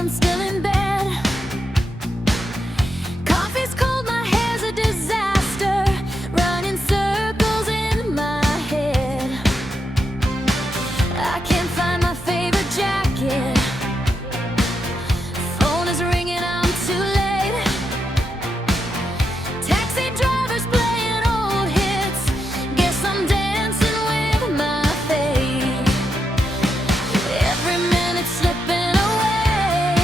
I'm still in bed. Coffee's cold, my hair's a disaster, running circles in my head. I can't find my favorite jacket. Phone is ringing, I'm too late. Taxi driver's playing old hits. Guess I'm dancing with my fate. Every minute slipping away,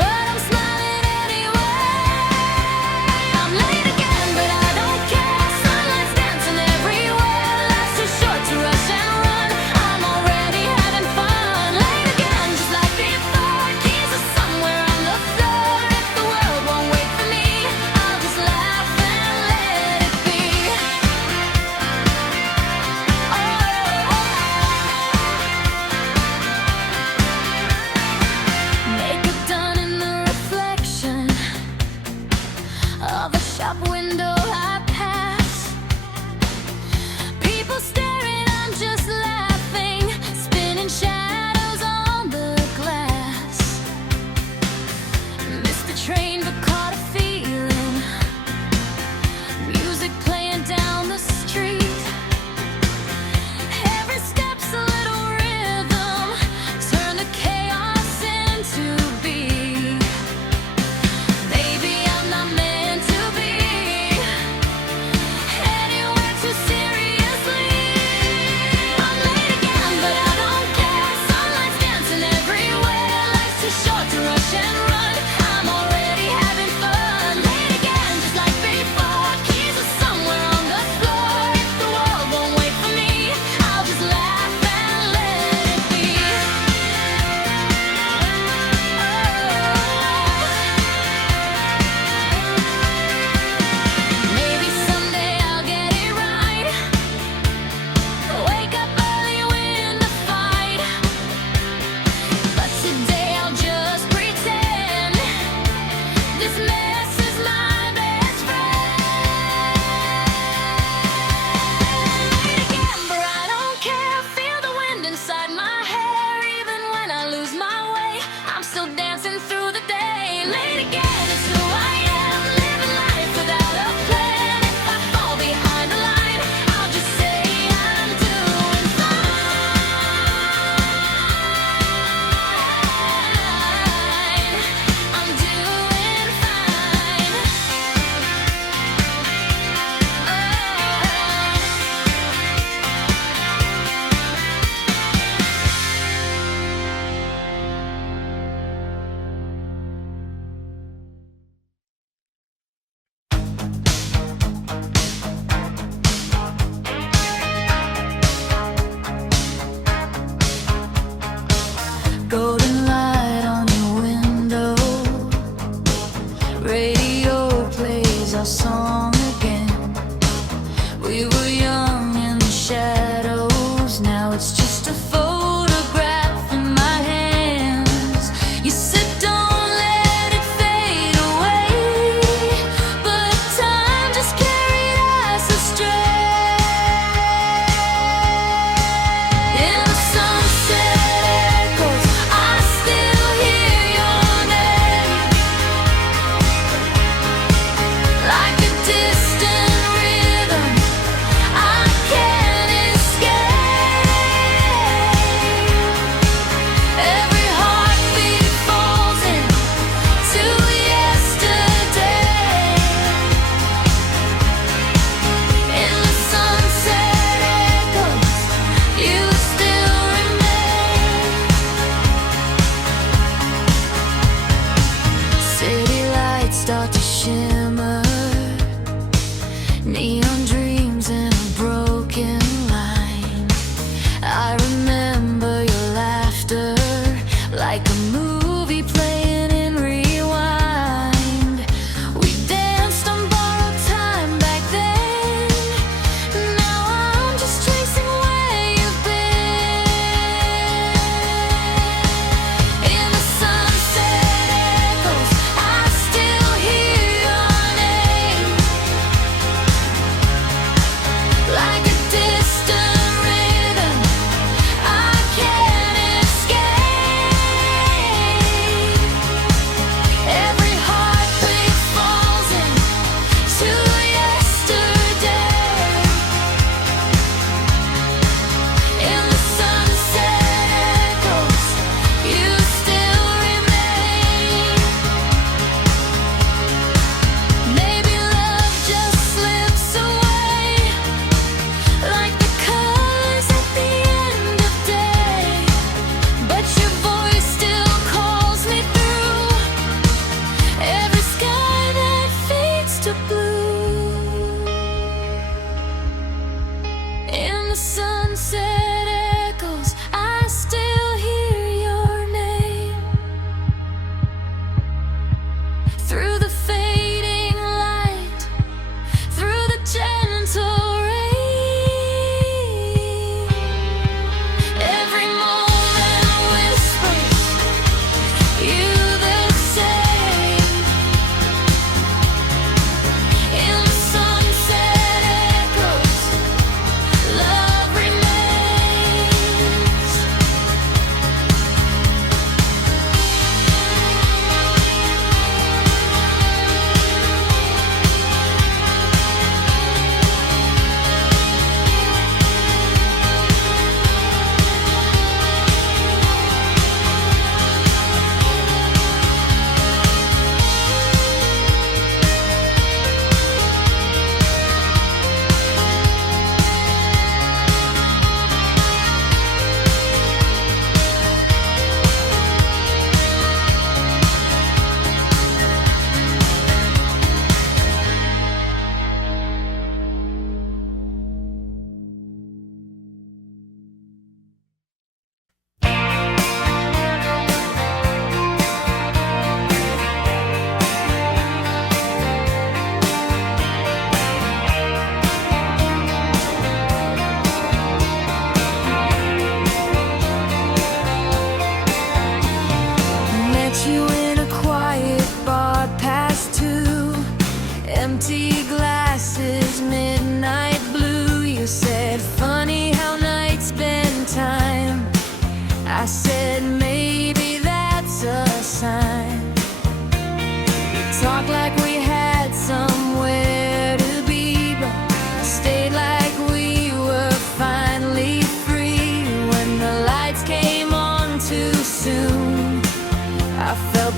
but I'm smiling anyway. I'm late again, but I don't care. Sunlight's dancing everywhere. Life's too short to rush and run. I'm already having fun. Late again, just like before. Keys are somewhere on the floor. If the world won't wait for me, I'll just laugh and let it be. Makeup done in the reflection of a shop window I pass. People staring, I'm just laughing. Spinning shadows on the glass. Missed the train but caught a feeling. Music playing down the street. Every step's a little rhythm. Turn the chaos into beat. Maybe I'm not meant to be anywhere too seriously. I'm late again, but I don't care. Sunlight's dancing everywhere. Life's too short to rush and run. I'm already having fun. Late again, just like before. Keys are somewhere on the floor. If the world won't wait for me, I'll just laugh and let it be. Maybe someday I'll get it right. Wake up early, win the fight. But today I'll just pretend this mess is my best friend. Late again, but I don't care. Feel the wind inside my hair. Even when I lose my way, I'm still dancing through the day. Late again, it's who I am. Living life without a plan. If I fall behind the line, I'll just say I'm doing fine. I'm doing fine.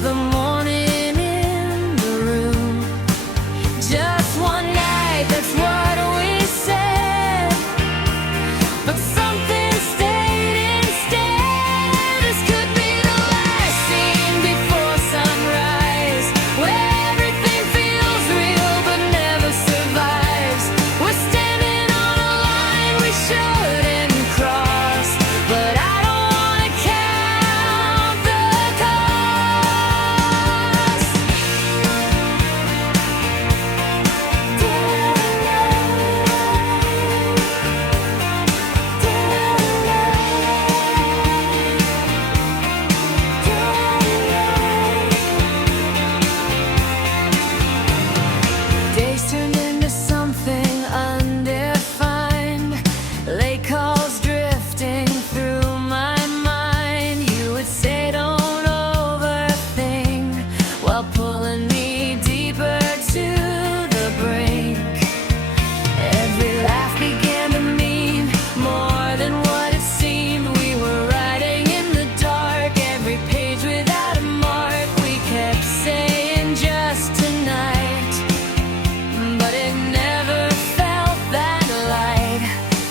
the morning in the room. Just one night, that's what we said, but something stayed instead. This could be the last scene before sunrise, where everything feels real but never survives. We're standing on a line we shouldn't cross, but I don't wanna count the cost. Days turned into something undefined, late calls drifting through my mind. You would say don't overthink, while pulling me deeper to the brink. Every laugh began to mean more than what it seemed. We were writing in the dark, every page without a mark. We kept saying just tonight, but it never felt that light.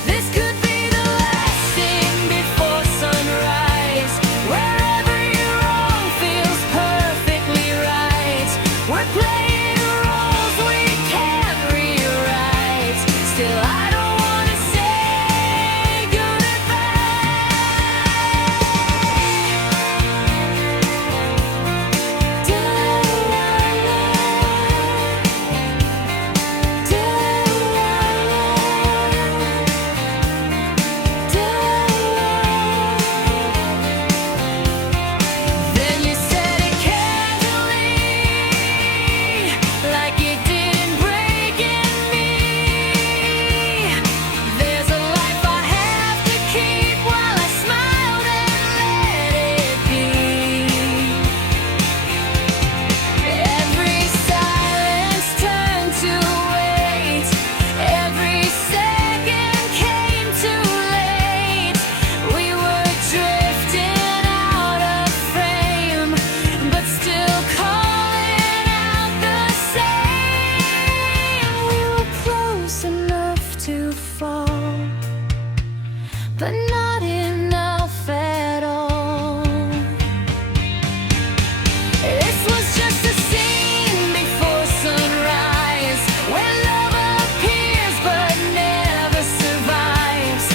This could be the last thing before sunrise, wherever you're wrong feels perfectly right. We're playing roles we can't rewrite. Still, I don't wanna say goodbye. Then you said it casually, like it didn't break in me. There's a life I have to keep, while I smiled and let it be. Every silence turned to wait, every second came too late. We were drifting out of frame, but still calling out the same. We were close enough to fall, but not enough at all. This was just a scene before sunrise, where love appears but never survives.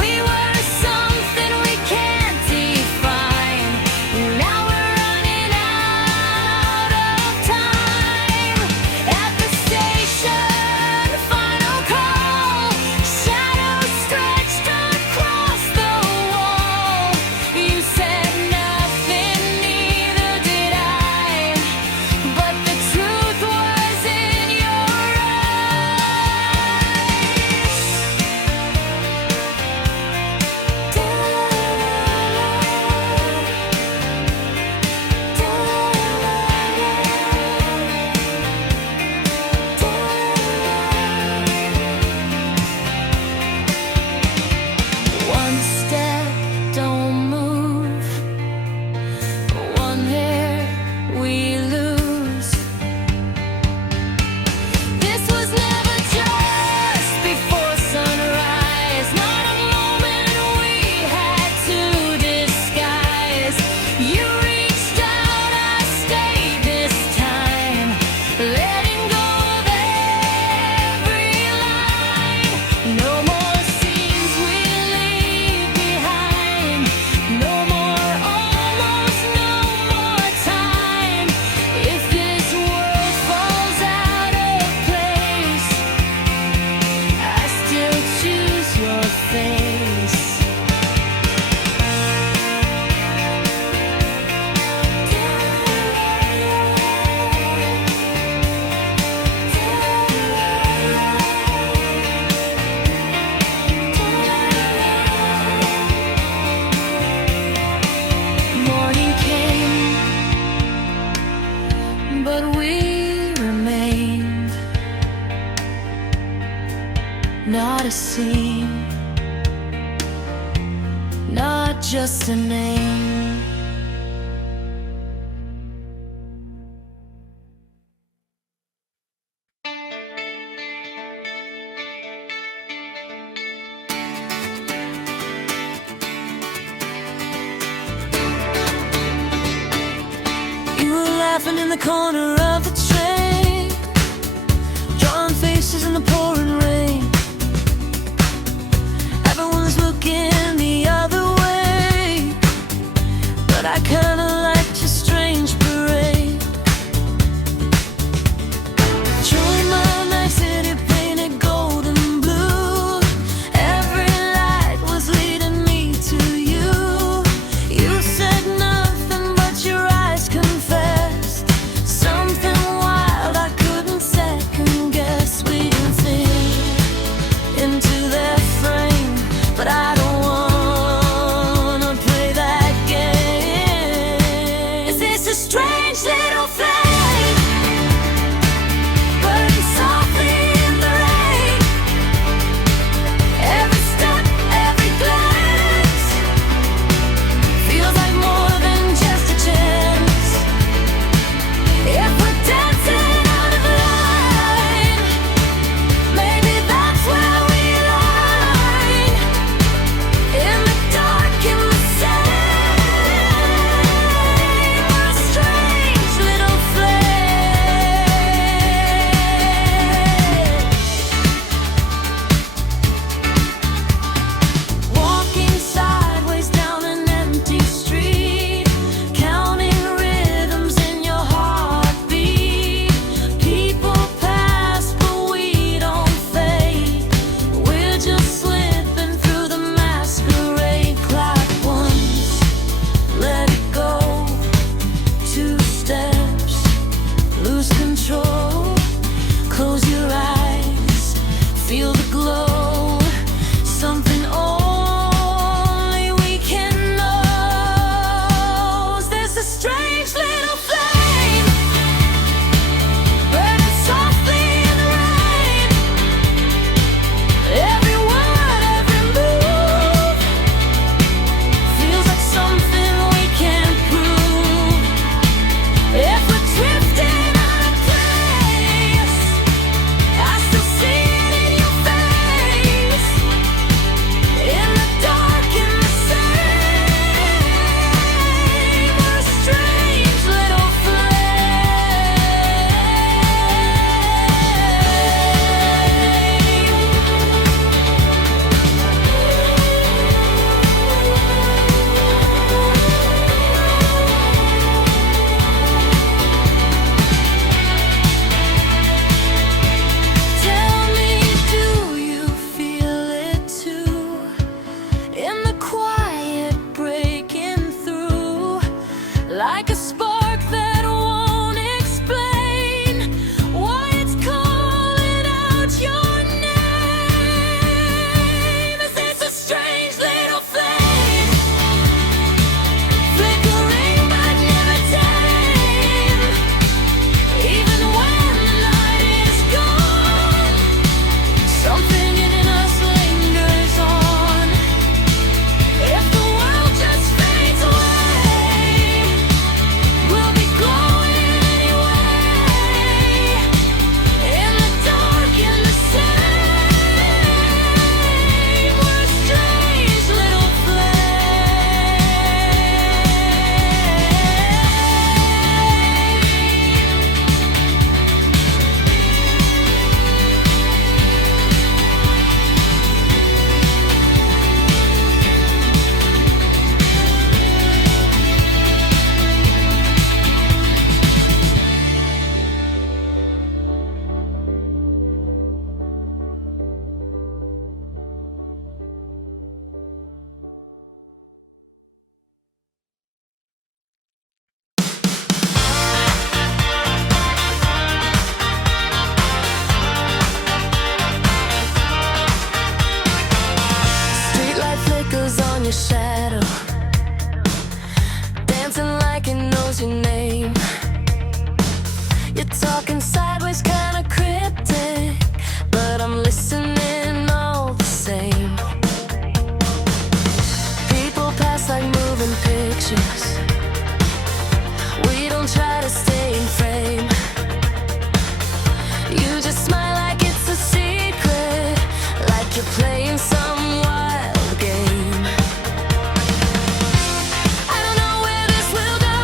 We were something we can't define. Now we're running out of time. At the station, final call, shadows stretched across the wall. You said nothing, neither did I, but the truth was in your One step, don't move. One hair, we lose. This was never just before sunrise, not a moment we had to disguise. You reached out, I stayed this time, letting go of every line. No more scenes we leave behind, no more almost, no more time. If this world falls out of place, I still choose your face. Morning came, but we remained. Not a scene, not just a name. laughing in the corner of the train, drawing faces in the pouring rain. Everyone's looking the other way, but I kinda liked your strange parade. Truly my night city painted gold and blue. Every light was leading me to you. You said nothing, but your eyes confessed something wild I couldn't second guess. We didn't fit into their frame, but I don't wanna play that game. Is this a strange little flame burning softly in the rain? Every step, every glance feels like more than just a chance. If we're dancing out of line, maybe that's where we align. In the dark, in the same, we're a strange little flame. Walking sideways down an empty street, counting rhythms in your heartbeat. People pass, but we don't fade. We're just slipping through the masquerade. Clap once, let it go. 2 steps, lose control. Close your eyes, feel the glow. Something only we can know. Is this a strange little flame burning softly in the rain? Every word, every move feels like something we can't prove. If we're drifting out of place, I still see it in your face. In the dark, in the same, we're a strange little Tell me, do you feel it too? In the quiet breaking through, like a spark that won't explain why it's calling out your name. Is this a strange little flame, flickering but never tame? Even when the night is gone, something in us lingers on. If the world just fades away, we'll be glowing anyway. In the dark, in the same, we're a strange little Streetlight flickers on your shadow, dancing like it knows your name. You're talking sideways, kinda cryptic, but I'm listening all the same. People pass like moving pictures. We don't try to stay in frame. You just smile like it's a secret, like you're playing some wild game. I don't know where this will go,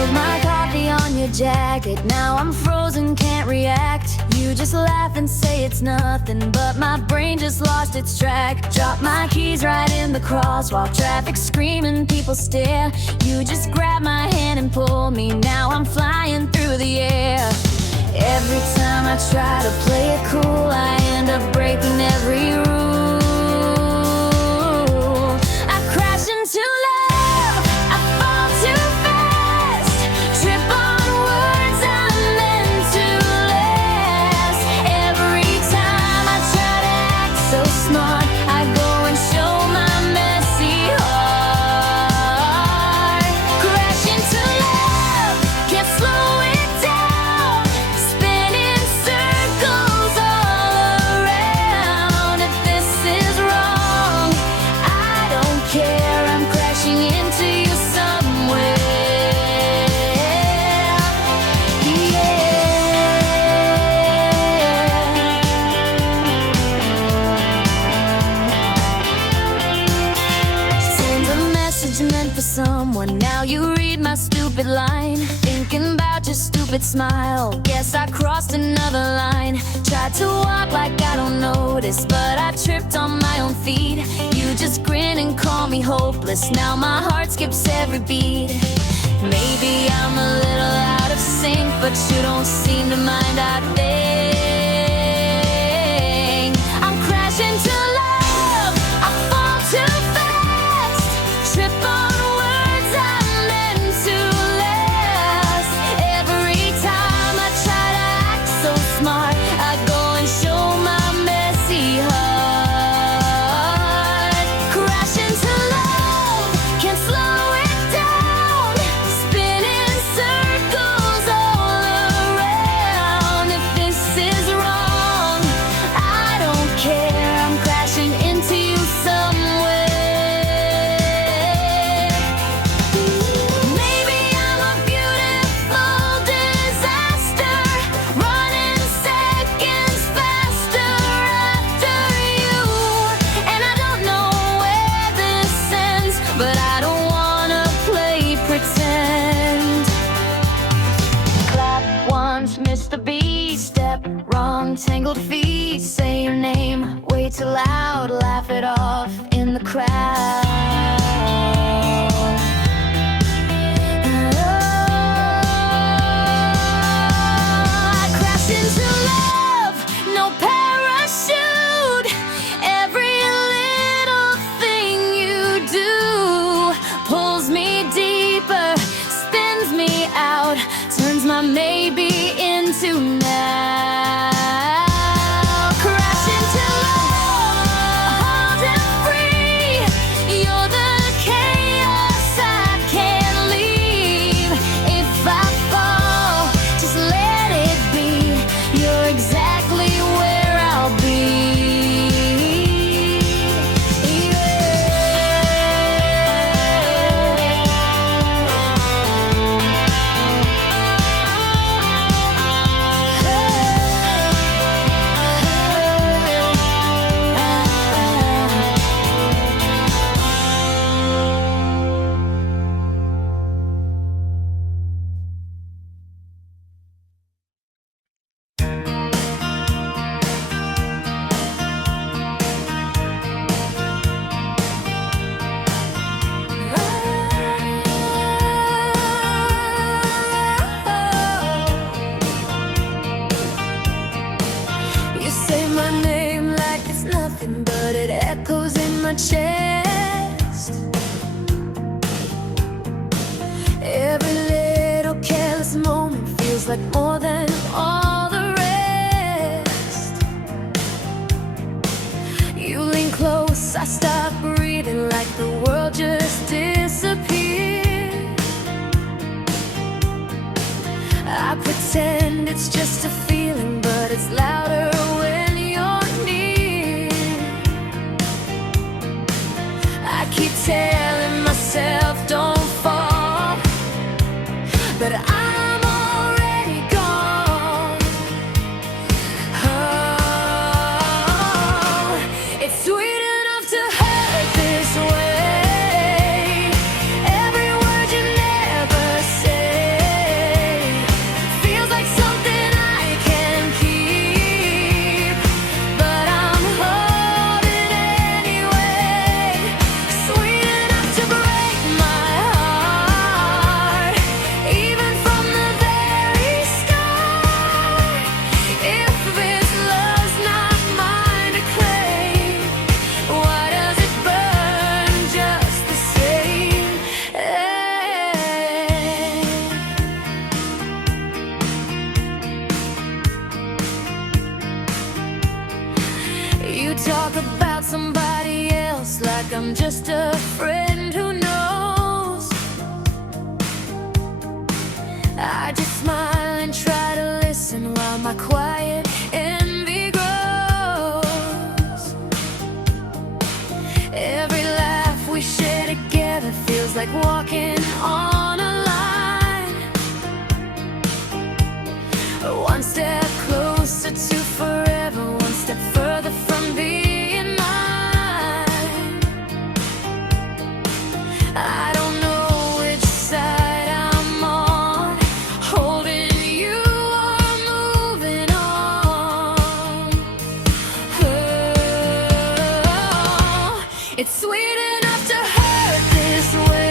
Spilled my coffee on your jacket. Now I'm frozen, can't react. You just laugh and say it's nothing, but my brain just lost its track. Drop my keys right in the crosswalk. Traffic screaming, people stare. You just grab my hand and pull me. Now I'm flying through the air. Every time I try to play it cool, I end up breaking every rule. I crash into love, I fall too fast. Trip on words I meant to last. Every time I try to act so smart, I go and show my messy heart. Crash into love, can't slow it down. Spinning circles all around. If this is wrong, I don't care. I'm crashing into you somewhere. Send a message meant for someone. Now you read my stupid line. Thinking about your stupid smile. Guess I crossed another line. Tried to walk like I don't notice, but I tripped on my own feet. You just grin and call me hopeless. Now my heart skips every beat. Maybe I'm a little out of sync, but you don't seem to mind a thing. I'm crashing to love, I fall too fast. Trip on words I meant to last. Every time I try to act so smart, I go and show my messy heart. Crash into love, can't slow it down. Spinning circles all around. If this is wrong, I don't care. I'm crashing into you somewhere. Maybe I'm a beautiful disaster, running seconds faster after you. And I don't know where this ends, but I don't wanna play pretend. Clap once, miss the beat. Step wrong, tangled feet. Say your name way too loud. Laugh it off in the crowd. I crash into love, no parachute. Every little thing you do pulls me deeper, spins me out, turns my maybe into now. Crash into love, hold it free. You're the chaos I can't leave. If I fall, just let it be. You're exactly where I'll be. You say my name like it's nothing, but it echoes in my chest. Every little careless moment feels like more than all the rest. You lean close, I stop breathing like the world just disappeared. I pretend it's just a feeling, but it's louder when you're near. I keep telling myself don't fall, but I'm already gone. Oh, it's sweet enough to hurt this way. Every word you never say. talk about somebody else like I'm just a friend who knows. I just smile and try to listen while my quiet envy grows. Every laugh we share together feels like walking on a line. One step closer to forever, one step further from being mine. I don't know which side I'm on, holding you or moving on. Oh, it's sweet enough to hurt this way.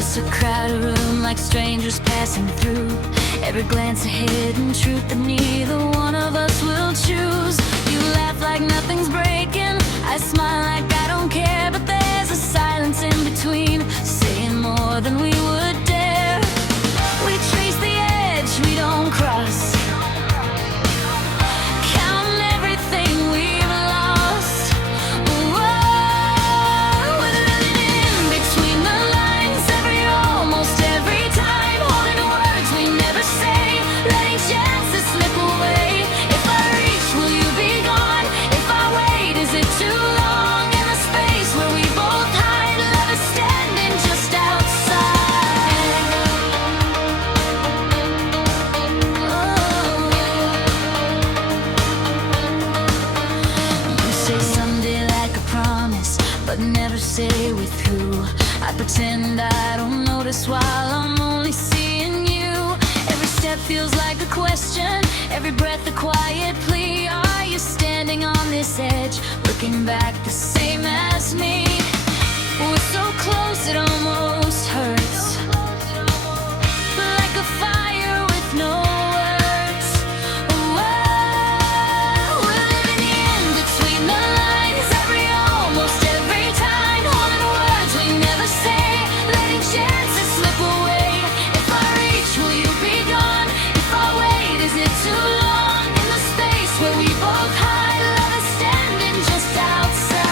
across a crowded room like strangers passing through. Every glance a hidden truth that neither one of us will choose. You laugh like nothing's breaking, I smile like I don't care, but there's a silence in between, saying more than we would dare. We trace the edge we don't cross, counting everything we've lost. Whoa, we're living in between the lines, almost every time, holding words we never say, letting chances slip away. If I reach, will you be gone? If I wait, is it too long? In the space where we both hide, love is standing just outside. You say someday like a promise, but never say with who. I pretend I don't notice while I'm only seeing you. Every step feels like a question, every breath a quiet plea. Are you standing on this edge, looking back the same as me? We're so close it almost hurts, like a fire with no words. Whoa, we're living in between the lines, almost every time, holding words we never say, letting chances slip away. If I reach, will you be gone? If I wait, is it too long? In the space where we both hide, love is standing just outside.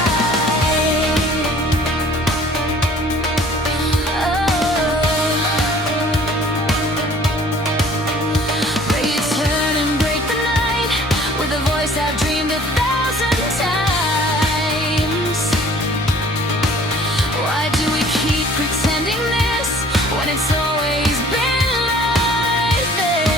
Break it, turn and break the night with a voice I've dreamed 1,000 times. Why do we keep pretending this when it's always been like this?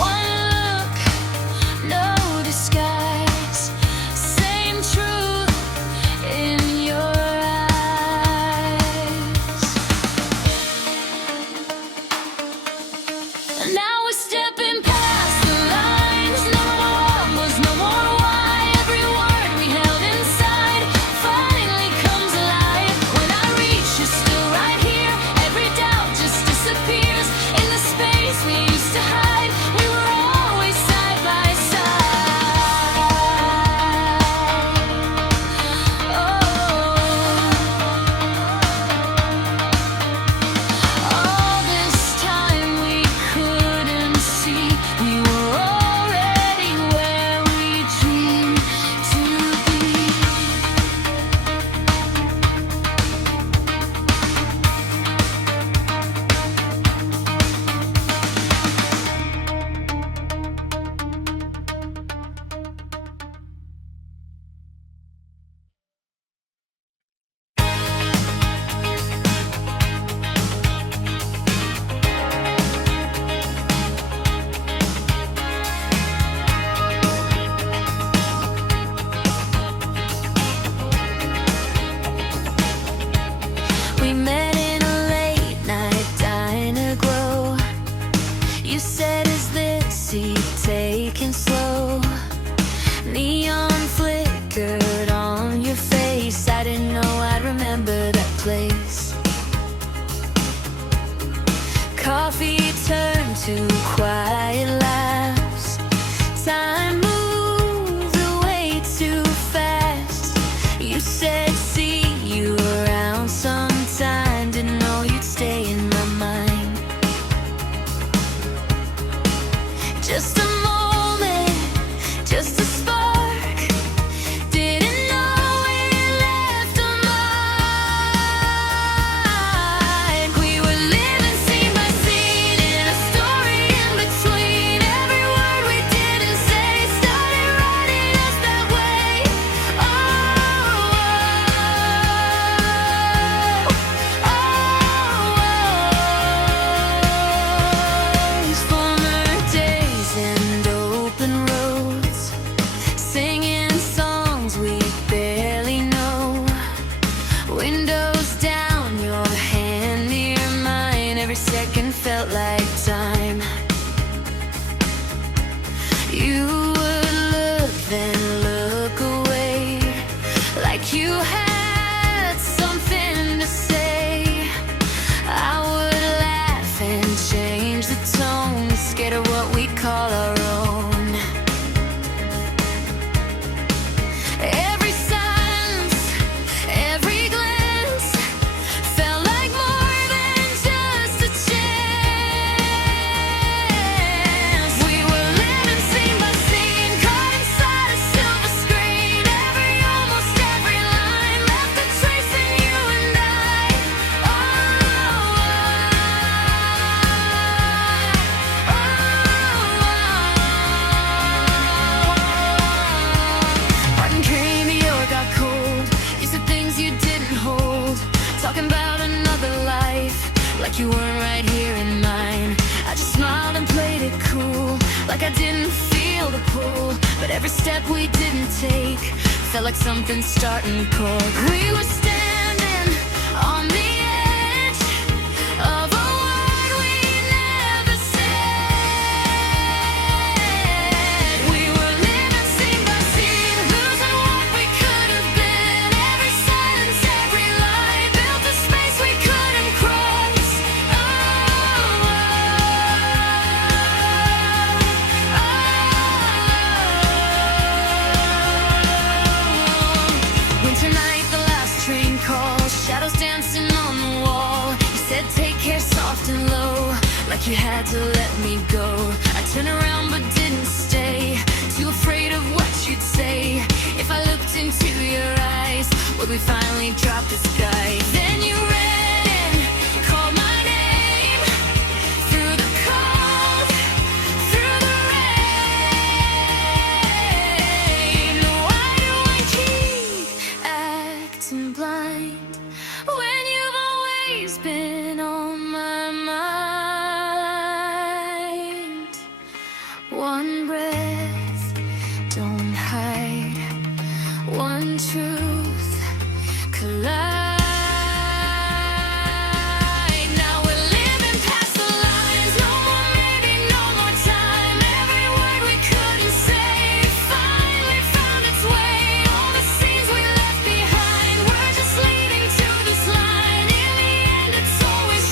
One look, no disguise, same truth in your eyes. Now we're stepping past the lines. No more rumbles, no more why. Every word we held inside finally comes alive. When I reach, you're still right here. Every doubt just disappears. In the space we used to hide, we were always side by side. All this time we couldn't see, we were already where we dreamed to be. We met in a late night diner glow. You said, is this seat taken slow? Neon flickered on your face, I didn't know I'd remember that place. Coffee turned to quiet laughs. Time moved away too fast. You said, see you around sometime. Didn't know you'd stay in my mind. Just a moment, just a spark. Didn't know it left a mark. We were living scene by scene in a story in between. Every word we didn't say started writing us that way. Oh, these former days and open roads, singing songs we barely know. Windows down, your hand near mine. Every second felt like time. You would look like you weren't right here in mine. I just smiled and played it cool, like I didn't feel the pull. But every step we didn't take felt like something starting cold. We were standing on the edge of a word we never said. We were living scene by scene, losing what we could have been. Every silence, every lie built a space we couldn't cross. Oh, winter night, the last train call, shadows dancing on the wall. You said take care soft and low, like you had to let me go. I turned around but didn't stay, too afraid of what you'd say. If I looked into your eyes, would we finally drop the sky? Then you ran and called my name, through the cold, through the rain. Why do I keep acting blind when you've always been on my mind? One breath, don't hide, one truth collide. Now we're living past the lines, no more maybe, no more time. Every word we couldn't say finally found its way. All the scenes we left behind, we're just leading to this line. In the end, it's always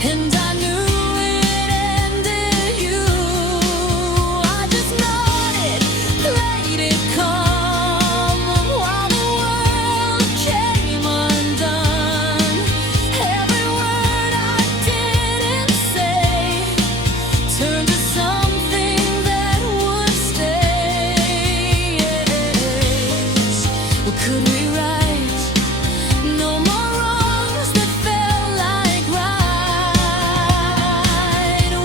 and I knew it ended you. I just nodded, played it calm, while the world came undone. Every word I didn't say turned to something that would stay. What could we write? No more wrongs that felt like right.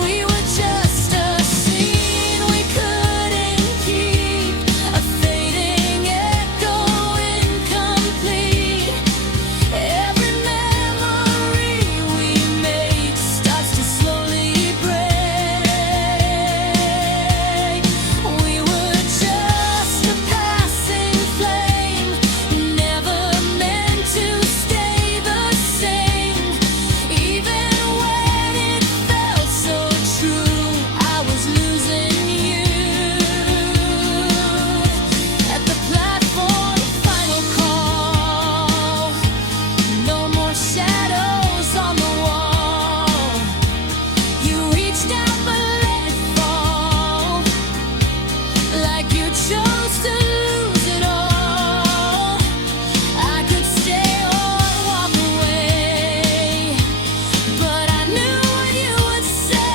We were just a scene we couldn't keep, a fading echo, incomplete. Every memory we made starts to slowly break. We were just a passing flame, never meant to stay the same. Even when it felt so true, I was losing you. At the platform, final call. No more shadows on the wall. You reached out but let it fall, like you chose to lose it all. I could stay or walk away, but I knew what you would say.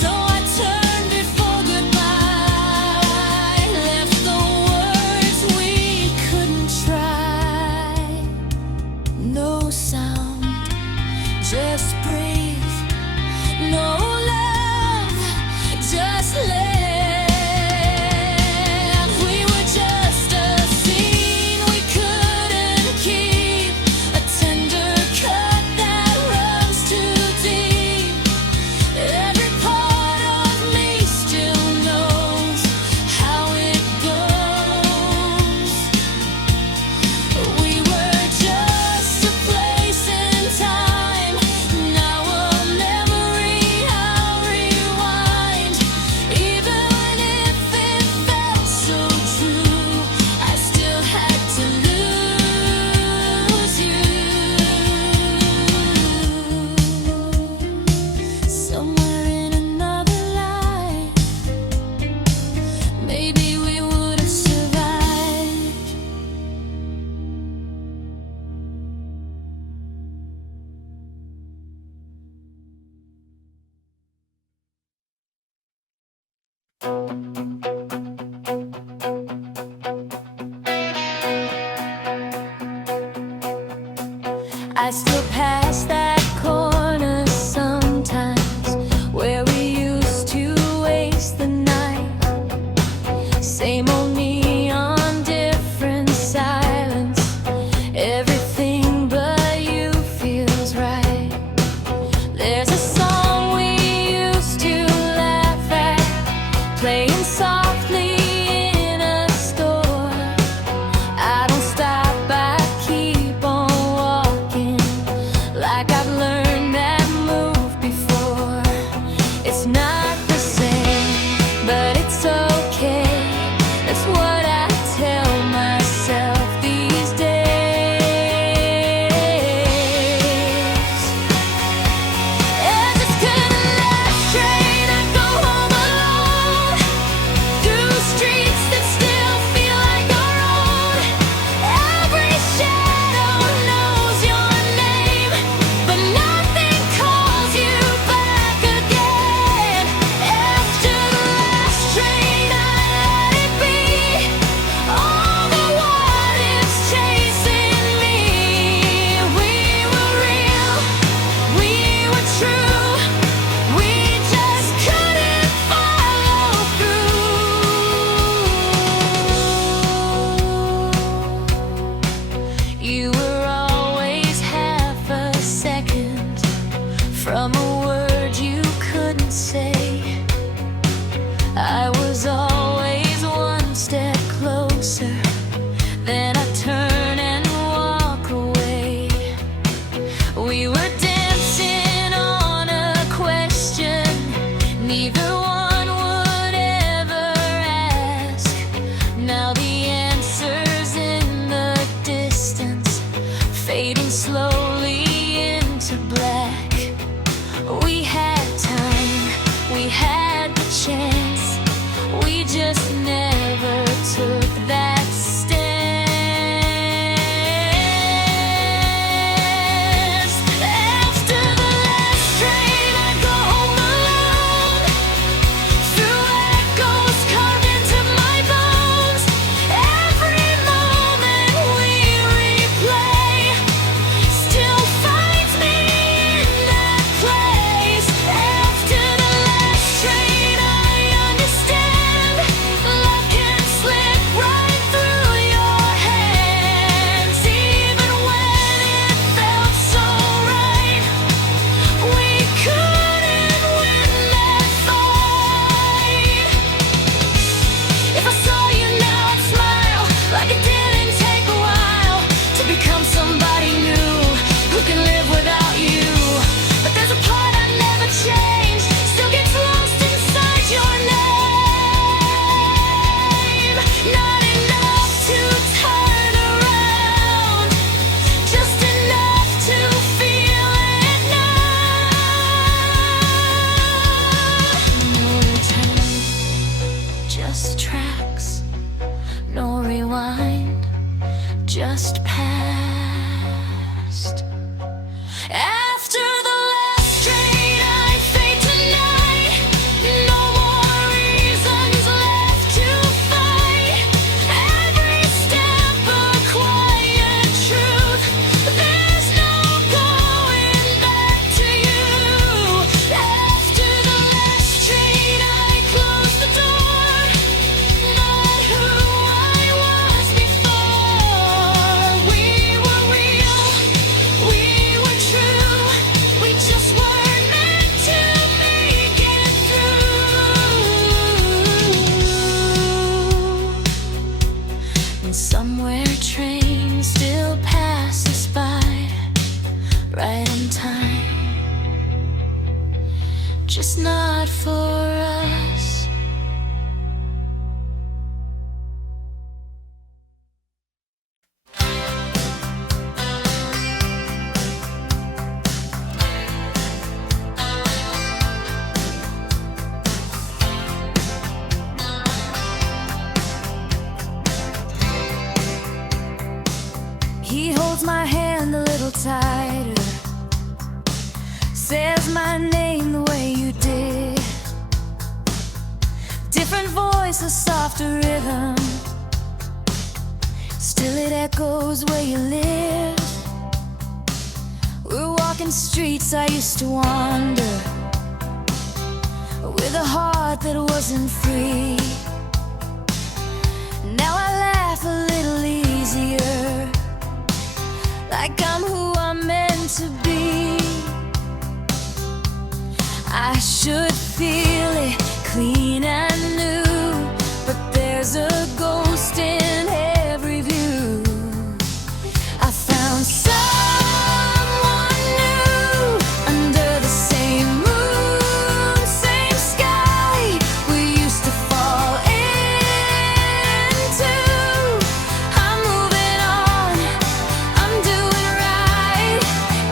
So I turned before goodbye, left the words we couldn't try. No sound, just breathe. No love, just live. We were just a scene we couldn't keep, a tender cut that runs too deep. Every part of me still knows how it goes. We were just a place in time, now a memory I'll rewind. Even if it felt so true, I still had to lose you. Somewhere in another life, maybe we would have survived. I still pass that corner sometimes, where we used to waste the night. Same old neon, different silence. Everything but you feels right. There's a song we used to laugh at, playing softly in a store. I don't stop, I keep on walking, like I've learned that move before. It's not the same, but it's okay. That's what I tell myself these days. And it's kinda last train, I go home alone, through streets that still feel like our own. Every shadow knows your name, but nothing calls you back again. After the last train, I let it be. All the what ifs chasing me. We were real, we were true, we just couldn't follow through. You were always half a second from a word you couldn't say. I was always one step closer, then I turn and walk away. We were dancing on a question neither one would ever ask. Now the answer's in the distance, fading slowly into black. right on time, just not for us. He holds my hand a little tighter, says my name the way you did. Different voice, a softer rhythm, still it echoes where you live. We're walking streets I used to wander, with a heart that wasn't free. Now I laugh a little easier, like I'm who I'm meant to be. I should feel it clean and new, but there's a ghost in every view. I found someone new under the same moon, same sky we used to fall into. I'm moving on, I'm doing right,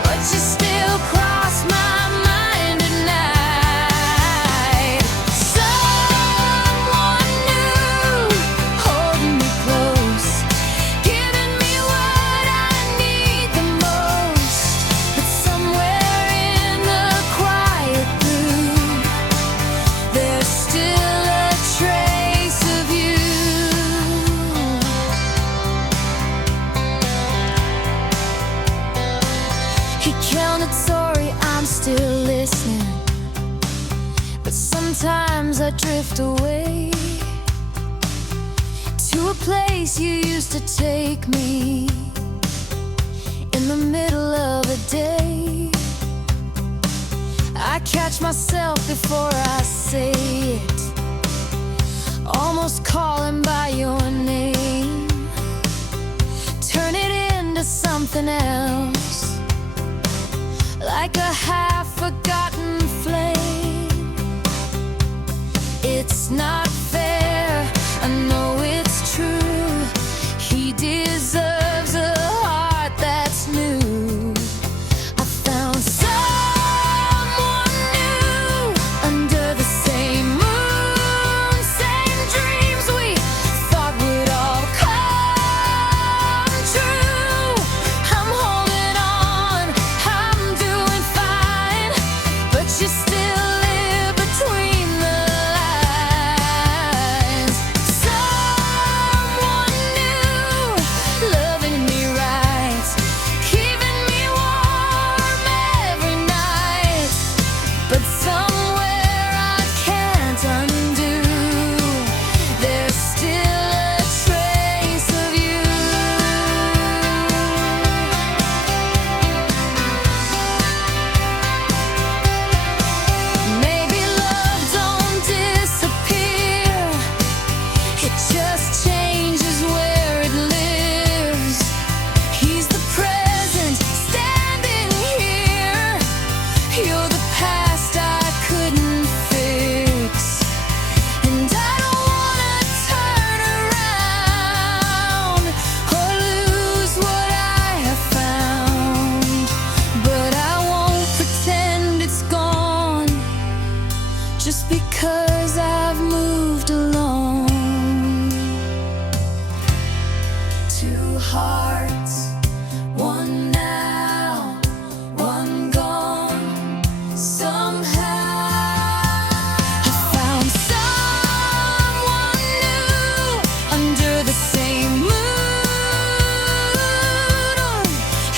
but you still cross my mind at night. Someone new holding me close, giving me what I need the most. But somewhere in the quiet blue, there's still a trace of you. He counted sorry, I'm still listening, but sometimes I drift away to a place you used to take me in the middle of a day. I catch myself before I say it, almost calling by your name. Turn it into something else, like a half-forgotten flame. It's not fair, I know it's true. He deserves a heart that's new. I found someone new under the same moon, same dreams we thought would all come true. I'm holding on, I'm doing fine, but you still live between the lines. Someone new, loving me right, keeping me warm every night. But somewhere I can't undo, there's still a trace of you. Maybe love don't disappear, it just changes where it lives. He's the present, standing here. You're the past I couldn't fix, and I don't wanna turn around or lose what I have found. But I won't pretend it's gone just because I've moved along. Two hearts, one now, one gone. Somehow I found someone new under the same moon.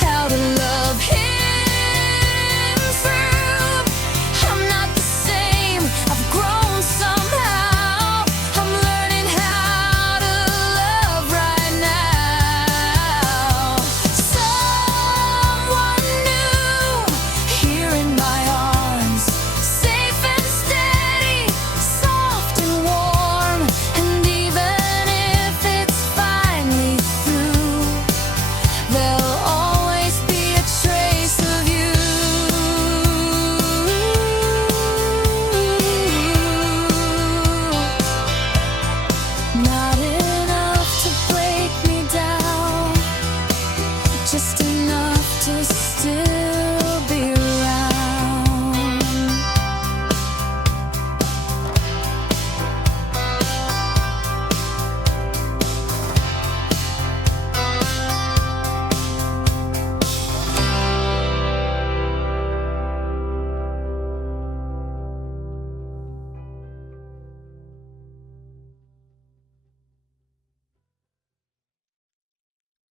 How to love him through. I'm not the same, I've grown to still